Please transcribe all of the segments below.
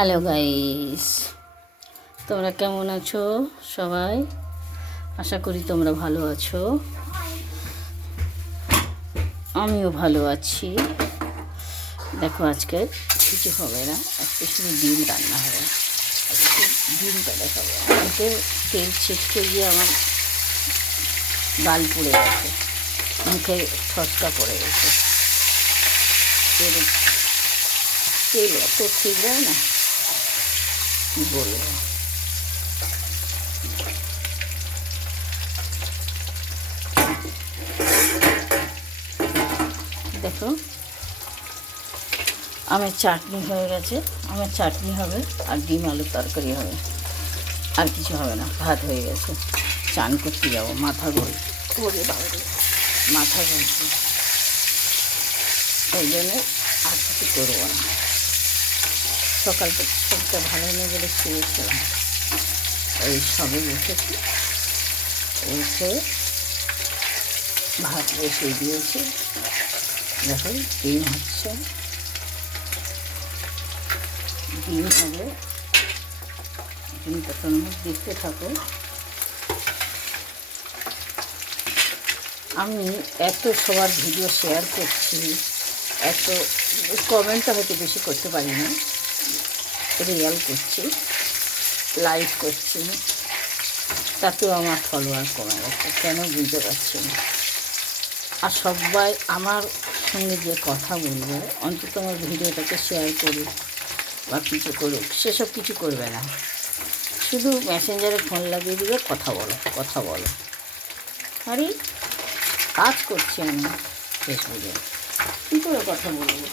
Hello guys, তোমরা কেমন আছো সবাই? আশা করি তোমরা ভালো আছো। আমিও ভালো আছি। দেখো, আজকে কিছু হবে না, আজকে শুধু ডিম রান্না হবে। আজকে ডিমটা দেখাবো। আমাকে তেল ছিটকে গিয়ে আমার গাল পুড়ে গেছে, মুখে ঠসকা পড়ে গেছে। তেল অত ঠিক দেয় না, কী বলবো। দেখো, আমের চাটনি হয়ে গেছে। আমের চাটনি হবে আর ডিম আলুর তরকারি হবে, আর কিছু হবে না। ভাত হয়ে গেছে। চান করতে যাবো, মাথা ঘুরে বাড়ি মাথা ঘুরছে, ওই জন্য আর কিছু করবো না। সকালটা শরীরটা ভালো নেই বলে শুয়েছিলাম, এই সবে উঠেছি। উঠে ভাত বসিয়ে দিয়েছি। দেখো, ডিম হচ্ছে, ডিম হবে। ডিমটা তোমরা দেখতে থাকো। আমি এত সবার ভিডিও শেয়ার করছি, এত কমেন্টটা হয়তো বেশি করতে পারি না, রিয়াল করছি, লাইভ করছি, তাতেও আমার ফলোয়ার কমে গেছে। কেন বুঝতে পারছি না। আর সবাই আমার সঙ্গে যে কথা বলবে, অন্তত আমার ভিডিওটাকে শেয়ার করুক বা কিছু করুক, সেসব কিছু করবে না। শুধু মেসেঞ্জারে ফোন লাগিয়ে দিবে, কথা বলো কথা বলো। আরে কাজ করছি আমি ফেসবুকে, কী করে কথা বলবো?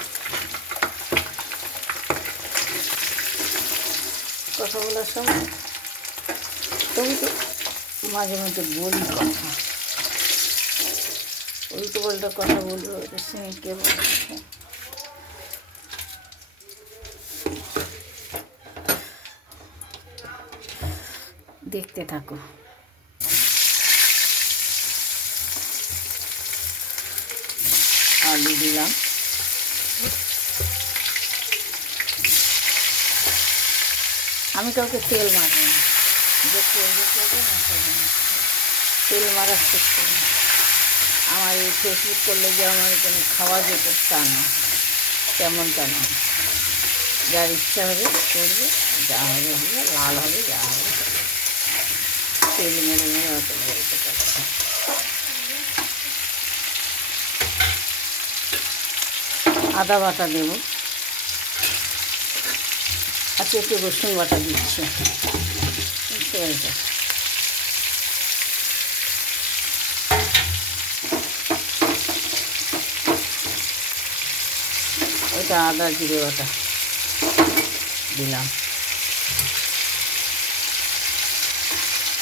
কথা বলার সময় তবু তো মাঝে মাঝে বলি কথা, উল্টো পাল্টা কথা বলবো, ওটার সঙ্গে কে বলছে। দেখতে থাকো। আলু দিলাম, আমি কাউকে তেল মারব না, যে করবে করবে না করবে না, তেল মারার চেষ্টা না। আমার এই ফেসবুক করলে যে আমার কোনো খাওয়া যেত তা না, তেমনটা না। যার ইচ্ছা হবে করবে, যা হবে হবে, লাল হবে যা হবে। তেল মেরে মেরে অত বলতে পারছে। আদা বাটা দেব, আজকে একটু রসুন বাটা দিচ্ছি, বুঝতে পেরেছে? ওইটা আদা জিরে বাটা দিলাম,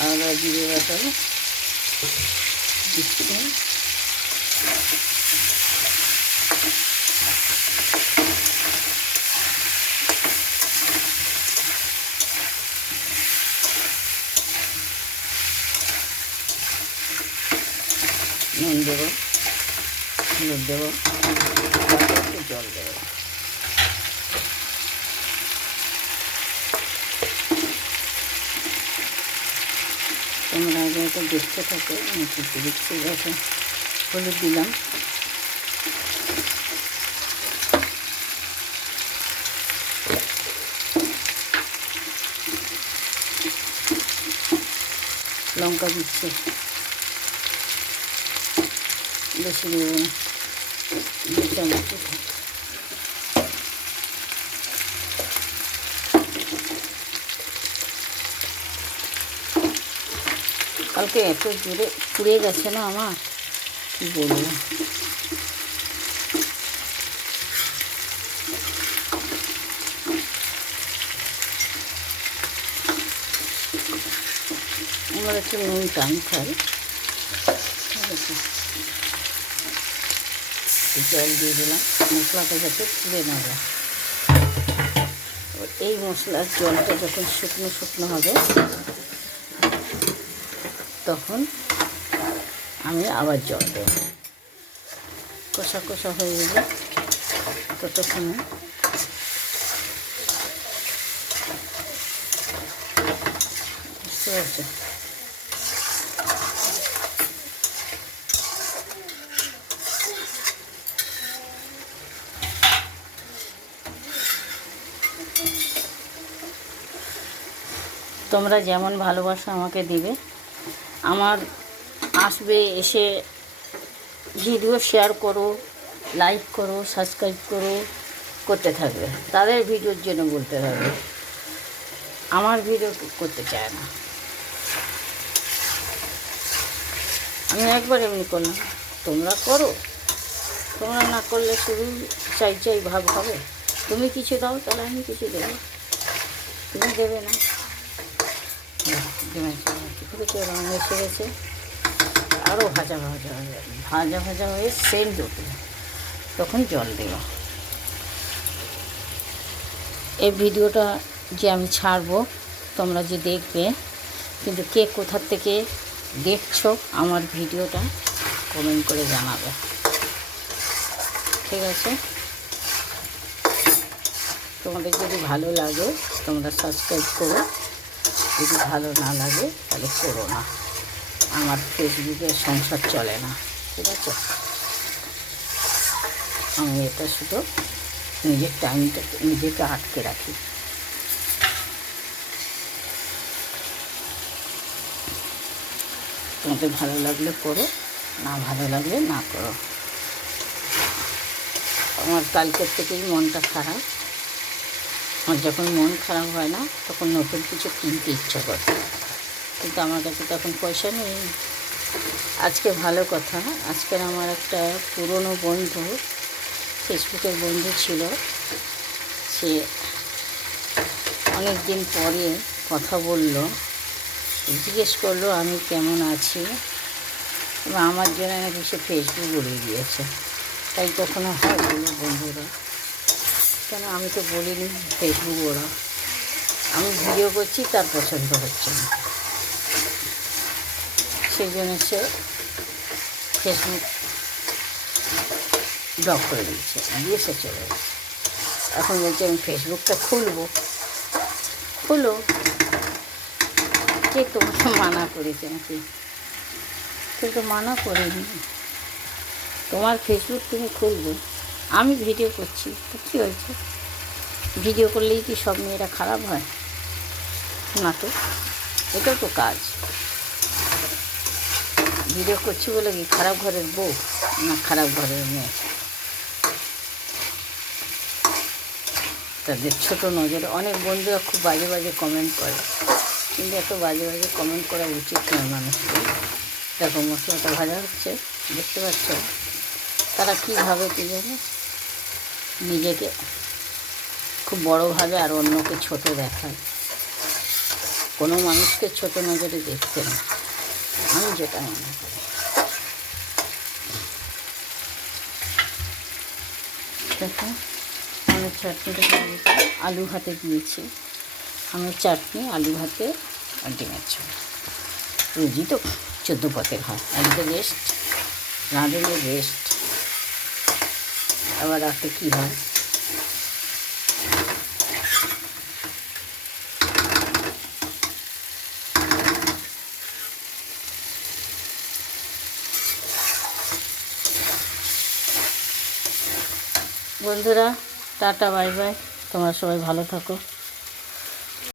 আদা জিরে বাটা দিচ্ছি। নুন দেবো, হলুদ দেবো, একটু জল দেবো। তোমরা আগে এটা দেখতে থাকো, আমি কিছু দিচ্ছি। দেখো, হলুদ দিলাম, লঙ্কা দিচ্ছি, বেশি দেবো না, 2 চামচ। কালকে এত জোরে পুড়ে গেছে না আমার, কী বলবো। আমার একটু নুন টান খাই। জল দিয়ে দিলাম, মশলাটা যাতে পুড়ে না যায়। এই মশলার জলটা যখন শুকনো শুকনো হবে, তখন আমি আবার জল দেব। কষা কষা হয়ে যাবে, ততক্ষণে পেরেছো? তোমরা যেমন ভালোবাসা আমাকে দিবে, আমার আসবে, এসে ভিডিও শেয়ার করো, লাইক করো, সাবস্ক্রাইব করো, করতে থাকবে। তাদের ভিডিওর জন্য বলতে থাকবে, আমার ভিডিও করতে চায় না। আমি একবার এমনি করলাম, তোমরা করো। তোমরা না করলে শুধু চাই ভাব হবে। তুমি কিছু দাও, তাহলে আমি কিছু দেবো। তুমি দেবে না। রঙ এসে গেছে, আরও ভাজা হয়ে সেন্ট উঠবে, তখন জল দেব। এই ভিডিওটা যে আমি ছাড়বো, তোমরা যে দেখবে, কিন্তু কে কোথা থেকে দেখছো আমার ভিডিওটা কমেন্ট করে জানাবে, ঠিক আছে? তোমাদের যদি ভালো লাগে তোমরা সাবস্ক্রাইব করো, যদি ভালো না লাগে তাহলে করো না। আমার ফেসবুকে সংসার চলে না, ঠিক আছে? আমি এটা শুধু নিজের টাইমটা নিজেকে আটকে রাখি। তোমাদের ভালো লাগলে করো, না ভালো লাগলে না করো। আমার কালকের থেকেই মনটা খারাপ। আমার যখন মন খারাপ হয় না, তখন নতুন কিছু কিনতে ইচ্ছা করে, কিন্তু আমার কাছে তখন পয়সা নেই। আজকে ভালো কথা, আজকের আমার একটা পুরনো বন্ধু, ফেসবুকের বন্ধু ছিল, সে অনেক দিন পরে কথা বলল, জিজ্ঞেস করলো আমি কেমন আছি, এবং আমার জন্য নাকি সে ফেসবুক উড়িয়ে দিয়েছে। তাই কখনো হয় বলো বন্ধুরা? কেন আমি তো বলিনি ফেসবুক ওরা, আমি ভিডিও করছি, তার পছন্দ হচ্ছে না, সেই জন্য সে ফেসবুক ব্লক করে দিচ্ছে, দিয়ে সে চলে গেছে। এখন বলছে আমি ফেসবুকটা খুলো, কে তোমাকে মানা করেছে নাকি? কেউ তো মানা করেনি। তোমার ফেসবুক তুমি খুলবে, আমি ভিডিও করছি, তো কী হয়েছে? ভিডিও করলেই কি সব মেয়েরা খারাপ হয়? না তো, এটাও তো কাজ। ভিডিও করছি বলে কি খারাপ ঘরের বউ না খারাপ ঘরের মেয়ে? তাদের ছোটো নজরে অনেক বন্ধুরা খুব বাজে কমেন্ট করে, কিন্তু এত বাজে কমেন্ট করা উচিত নয় মানুষকে। দেখো মশলাটা ভাজা হচ্ছে, দেখতে পাচ্ছ? তারা কীভাবে কী জানে নিজেকে খুব বড়োভাবে আর অন্যকে ছোট দেখায়। কোনো মানুষকে ছোট নজরে দেখতে না, আমি যেটা মনে করি। দেখো আমি চাটনিটা আলু ভাতে দিয়েছি, আমি চাটনি আলু ভাতে আর ডিমের ঝোল। রুজি তো 14 পথের হয়, আজকে রেস্ট, রাঁধুনের রেস্ট। আবার রাতে কী হয়? বন্ধুরা টাটা বাই বাই, তোমরা সবাই ভালো থাকো।